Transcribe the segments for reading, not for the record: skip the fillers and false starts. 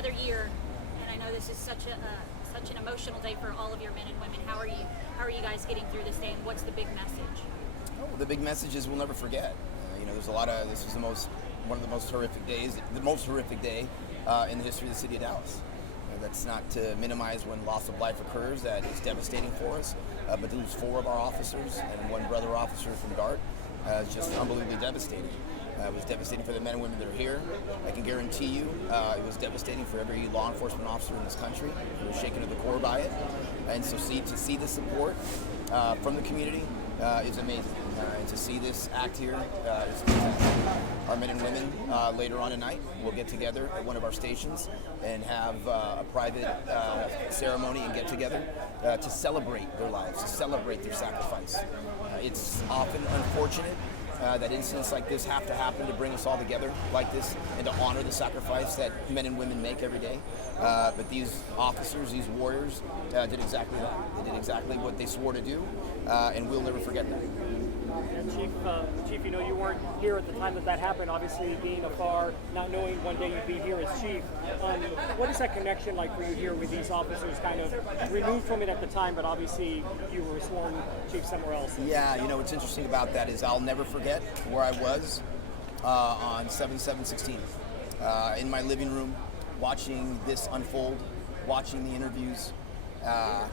another year, and I know this is such an emotional day for all of your men and women. How are you guys getting through this day, and what's the big message? Oh, the big message is we'll never forget. There's this is one of the most horrific days, the most horrific day in the history of the city of Dallas. That's not to minimize when loss of life occurs. That is devastating for us. But to lose 4 of our officers and 1 brother officer from DART is just unbelievably devastating. It was devastating for the men and women that are here. I can guarantee you it was devastating for every law enforcement officer in this country. We were shaken to the core by it. And so to see the support from the community is amazing. And to see this act here is fantastic. Our men and women later on tonight will get together at one of our stations and have a private ceremony and get together to celebrate their lives, to celebrate their sacrifice. It's often unfortunate that incidents like this have to happen to bring us all together like this and to honor the sacrifice that men and women make every day. But these officers, these warriors, did exactly that. They did exactly what they swore to do, and we'll never forget that. And Chief, you weren't here at the time that happened, obviously being afar, not knowing one day you'd be here as Chief. What is that connection like for you here with these officers, kind of removed from it at the time, but obviously you were sworn Chief somewhere else? Yeah, what's interesting about that is I'll never forget where I was on 7/7/16 in my living room, watching this unfold, watching the interviews,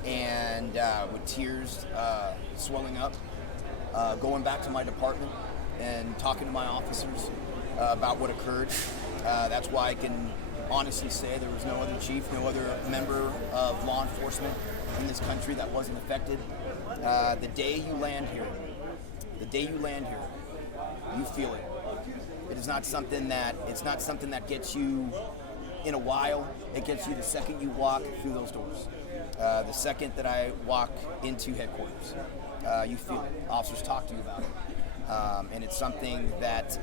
and with tears swelling up. Going back to my department and talking to my officers about what occurred. That's why I can honestly say there was no other chief, no other member of law enforcement in this country that wasn't affected. The day you land here, you feel it. It is not something that gets you in a while. It gets you the second you walk through those doors. The second that I walk into headquarters. You feel it. Officers talk to you about it. And it's something that,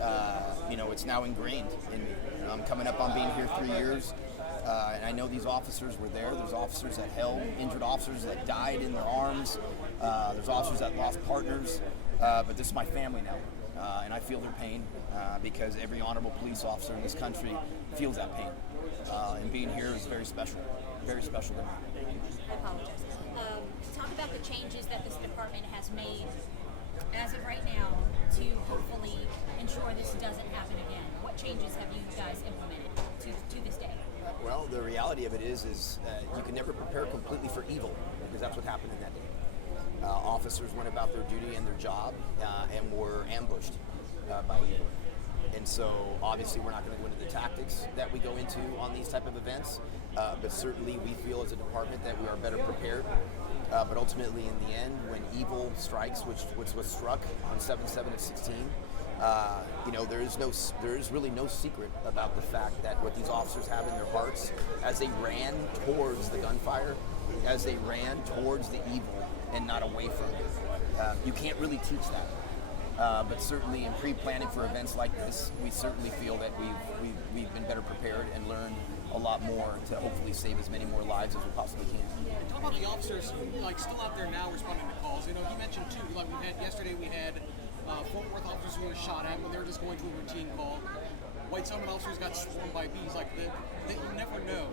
it's now ingrained in me. I'm coming up on being here 3 years, and I know these officers were there. There's officers that held injured officers that died in their arms. There's officers that lost partners. But this is my family now, and I feel their pain because every honorable police officer in this country feels that pain. And being here is very special to me. I apologize. Talk about the changes that this department has made as of right now to hopefully ensure this doesn't happen again. What changes have you guys implemented to this day? Well, the reality of it is you can never prepare completely for evil, because that's what happened in that day. Officers went about their duty and their job and were ambushed by evil. And so obviously we're not going to go into the tactics that we go into on these type of events, but certainly we feel as a department that we are better prepared. But ultimately, in the end, when evil strikes, which was struck on 7/7/16, there is really no secret about the fact that what these officers have in their hearts as they ran towards the gunfire, as they ran towards the evil and not away from it. You can't really teach that. But certainly in pre-planning for events like this, we certainly feel that we've been better prepared and learned a lot more to hopefully save as many more lives as we possibly can. And talk about the officers still out there now responding to calls. You mentioned too, yesterday we had Fort Worth officers who were shot at when they were just going to a routine call. White Summit officers got swarmed by bees. You never know.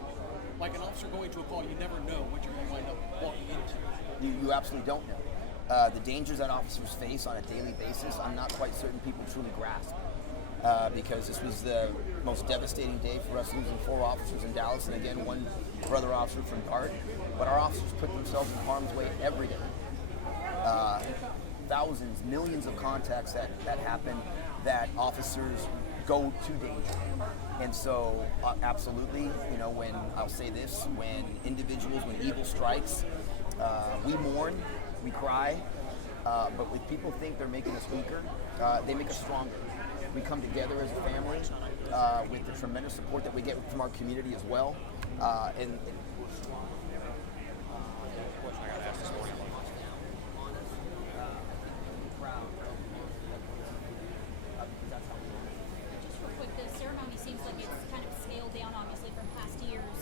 Like an officer going to a call, you never know what you're going to wind up walking into. You absolutely don't know. The dangers that officers face on a daily basis, I'm not quite certain people truly grasp. Because this was the most devastating day for us, losing 4 officers in Dallas, and again, 1 brother officer from DART. But our officers put themselves in harm's way every day. Thousands, millions of contacts that happen that officers go to danger. And so, absolutely, when I'll say this, when evil strikes, we mourn, we cry, but when people think they're making us weaker, they make us stronger. We come together as a family with the tremendous support that we get from our community as well. And question I got asked this morning. Just real quick, the ceremony seems like it's kind of scaled down, obviously, from past years.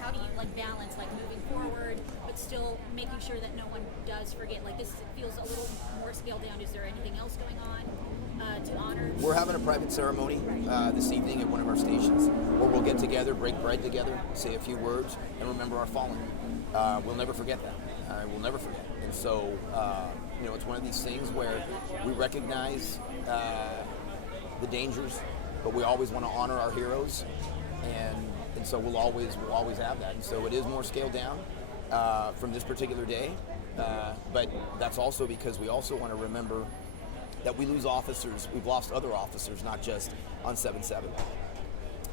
How do you balance moving forward, but still making sure that no one does forget? This feels a little more scaled down. Is there anything else going on to honor? We're having a private ceremony this evening at one of our stations where we'll we'll get together, break bread together, say a few words, and remember our fallen. We'll never forget that. We'll never forget. And so, it's one of these things where we recognize the dangers, but we always want to honor our heroes, and so we'll always have that. And so it is more scaled down from this particular day, but that's also because we also want to remember that we lose officers. We've lost other officers, not just on 7/7.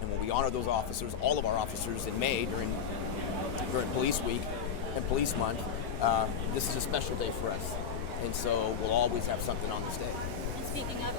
And when we honor those officers, all of our officers in May during Police Week and Police Month, this is a special day for us. And so we'll always have something on this day. And speaking of